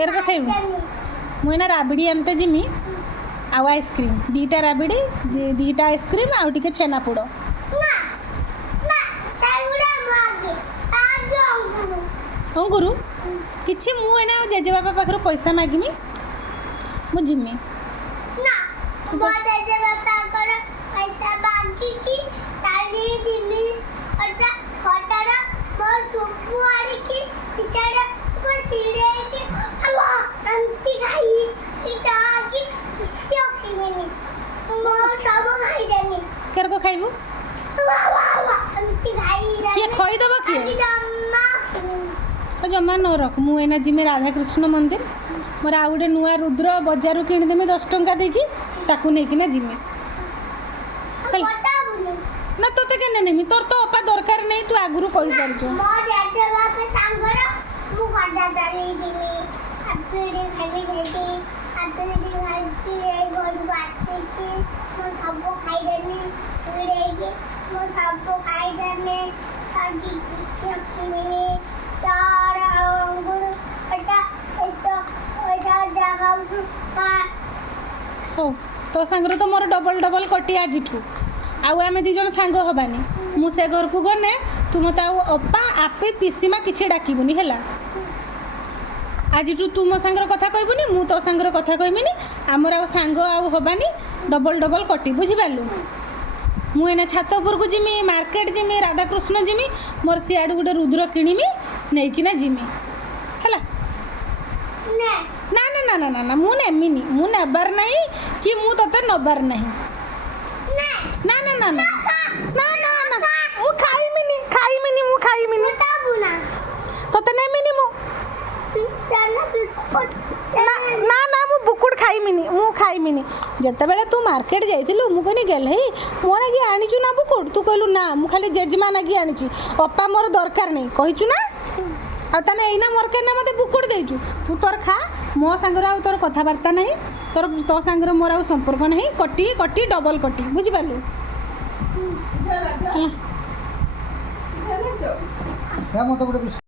एरको खाइबू मुझे राबिड़ी आनते जिमी आउ ice cream दीटा rabri दीटा ice cream आउ टिके छेना पोड़ अंगुरु किछि मुना जेजेबापा पाखर पैसा मागिमी मु जिमी केरको खाइबू किए खईदेव किए जमा न रख मुझे जिमी राधाकृष्ण मंदिर मोर आउ गोटे नुआ रुद्र बजार किणदेमी 10 टंका देकी ताकू नहीं जिमी ना तोते के नेमी तोर तो अपा दरकार नहीं तू आगुरु कहि सारछु हो तो सांगर तो मोर डबल डबल कटी आज आउ आम दी जन सांग हबानी मु से घर को गने तू मत अपा आपे पिसीमा किसी डाकबुनि है आज तू मो सांगर कथा कहबुनि मु तो सांगर कथा कहबिनी आमर आउ सांग आउ हबानी डबल डबल कटी बुझिपारलु मु एना छात उपर को जिमी मार्केट जिमी राधाकृष्ण जिमी मोर सियाड़ गोटे रुद्र किणीमी नहीं किना जिमी है ना ना ना ना ना ना मु नेमिनी मु नेबार नहीं कि मु तते नबार नहीं ना ना ना ना ना ना ना मु खाइमिनी मु खाइमिनी तते नेमिनी मु ना ना मु बुकुड़ खाइमिनी जते बेले तू मार्केट जाइथिलु मु कहनी गेल हे मोर आगे आनिचु ना बुकुड़ तू कहलु ना मु खाली जेजमा नागी आनिची अपा मोर दरकार नहीं कहिचु ना आ तने एना मोर के ना मते बुकुड़ देइचु तू तोर खा मो संगर आ तोर कथाबार्ता नहीं तोर तो संगर मोर आ संपर्क नहीं कटी कटी डबल कटी बुझि पालु क्या मत